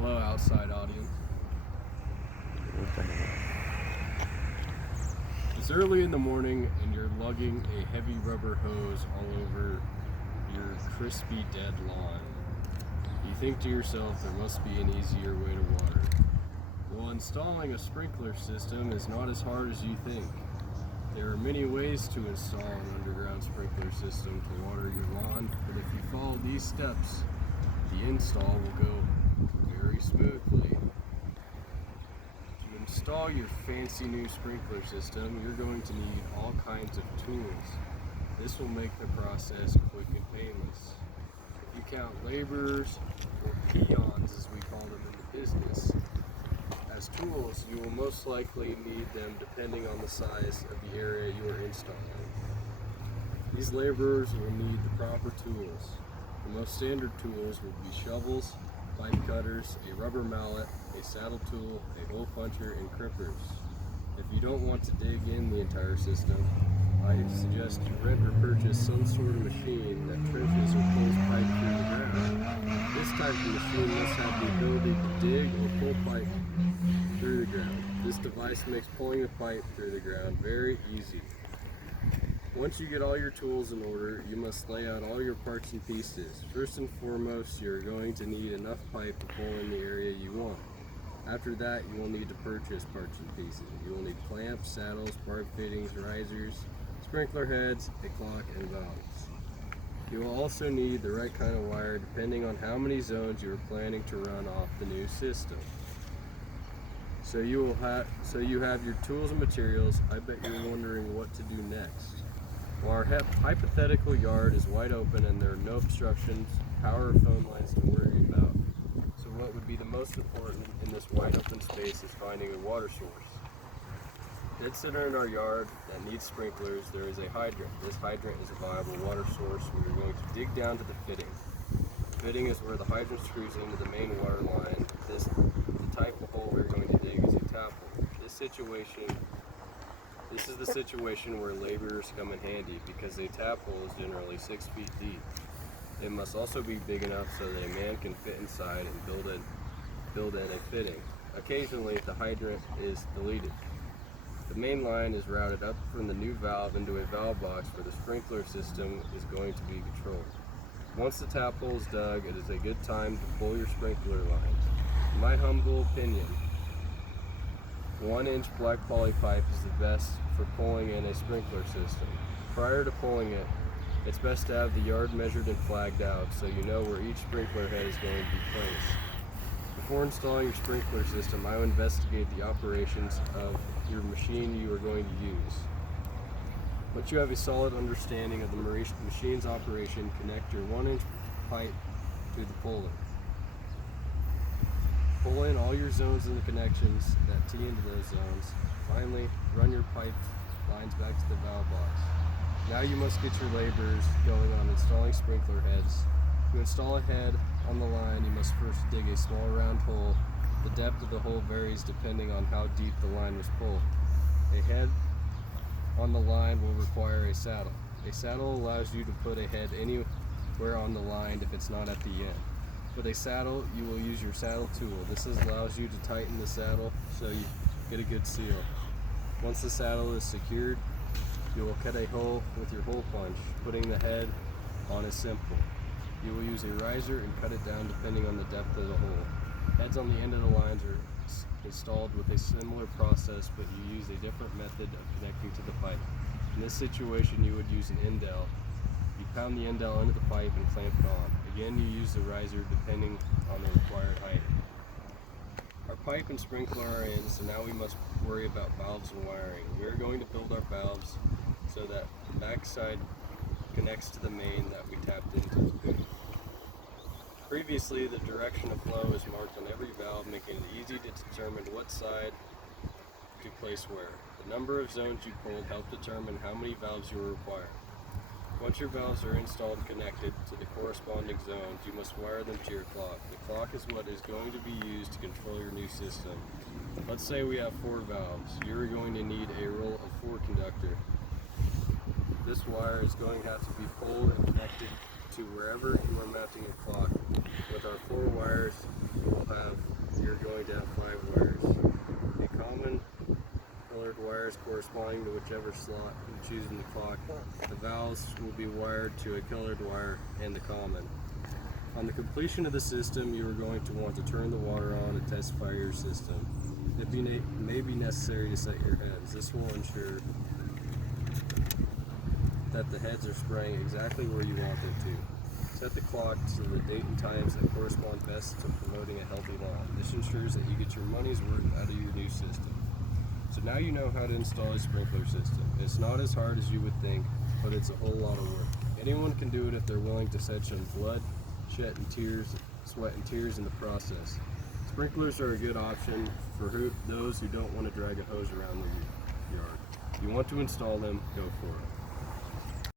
Hello, outside audience. It's early in the morning and you're lugging a heavy rubber hose all over your crispy dead lawn. You think to yourself there must be an easier way to water. Well, installing a sprinkler system is not as hard as you think. There are many ways to install an underground sprinkler system to water your lawn, but if you follow these steps, the install will go very smoothly. To install your fancy new sprinkler system, you're going to need all kinds of tools. This will make the process quick and painless. If you count laborers, or peons as we call them in the business, as tools, you will most likely need them depending on the size of the area you are installing. These laborers will need the proper tools. The most standard tools will be shovels, pipe cutters, a rubber mallet, a saddle tool, a hole puncher, and crimpers. If you don't want to dig in the entire system, I suggest you rent or purchase some sort of machine that trenches or pulls pipe through the ground. This type of machine must have the ability to dig or pull pipe through the ground. This device makes pulling the pipe through the ground very easy. Once you get all your tools in order, you must lay out all your parts and pieces. First and foremost, you're going to need enough pipe to pull in the area you want. After that, you will need to purchase parts and pieces. You will need clamps, saddles, barb fittings, risers, sprinkler heads, a clock, and valves. You will also need the right kind of wire depending on how many zones you are planning to run off the new system. So you have your tools and materials. I bet you're wondering what to do next. Well, our hypothetical yard is wide open and there are no obstructions, power or phone lines to worry about. So what would be the most important in this wide open space is finding a water source. Dead center in our yard that needs sprinklers, there is a hydrant. This hydrant is a viable water source. We are going to dig down to the fitting. The fitting is where the hydrant screws into the main water line. The type of hole we're going to dig is a tap hole. This is the situation where laborers come in handy because a tap hole is generally 6 feet deep. It must also be big enough so that a man can fit inside and build in a fitting. Occasionally, the hydrant is deleted. The main line is routed up from the new valve into a valve box where the sprinkler system is going to be controlled. Once the tap hole is dug, it is a good time to pull your sprinkler lines. In my humble opinion, 1-inch black poly pipe is the best for pulling in a sprinkler system. Prior to pulling it, it's best to have the yard measured and flagged out so you know where each sprinkler head is going to be placed. Before installing your sprinkler system, I would investigate the operations of your machine you are going to use. Once you have a solid understanding of the machine's operation, connect your 1-inch pipe to the puller. Pull in all your zones and the connections that tee into those zones. Finally, run your pipe lines back to the valve box. Now you must get your laborers going on installing sprinkler heads. To install a head on the line, you must first dig a small round hole. The depth of the hole varies depending on how deep the line was pulled. A head on the line will require a saddle. A saddle allows you to put a head anywhere on the line if it's not at the end. With a saddle, you will use your saddle tool. This allows you to tighten the saddle so you get a good seal. Once the saddle is secured, you will cut a hole with your hole punch. Putting the head on is simple. You will use a riser and cut it down depending on the depth of the hole. Heads on the end of the lines are installed with a similar process, but you use a different method of connecting to the pipe. In this situation, you would use an indel. You pound the indel into the pipe and clamp it on. Again, you use the riser depending on the required height. Our pipe and sprinkler are in, so now we must worry about valves and wiring. We are going to build our valves so that the backside connects to the main that we tapped into. Previously, the direction of flow is marked on every valve, making it easy to determine what side to place where. The number of zones you pulled help determine how many valves you will require. Once your valves are installed and connected to the corresponding zones, you must wire them to your clock. The clock is what is going to be used to control your new system. Let's say we have 4 valves. You're going to need a roll of 4 conductor. This wire is going to have to be pulled and connected to wherever you are mounting your clock. With our 4 wires, you will have you're going to have 5 wires. A common colored wires corresponding to whichever slot you choose in the clock. The valves will be wired to a colored wire and the common. On the completion of the system, you are going to want to turn the water on and test fire your system. It may be necessary to set your heads. This will ensure that the heads are spraying exactly where you want them to. Set the clock to the date and times that correspond best to promoting a healthy lawn. This ensures that you get your money's worth out of your new system. So now you know how to install a sprinkler system. It's not as hard as you would think, but it's a whole lot of work. Anyone can do it if they're willing to set some blood, sweat and tears in the process. Sprinklers are a good option for those who don't want to drag a hose around the yard. If you want to install them, go for it.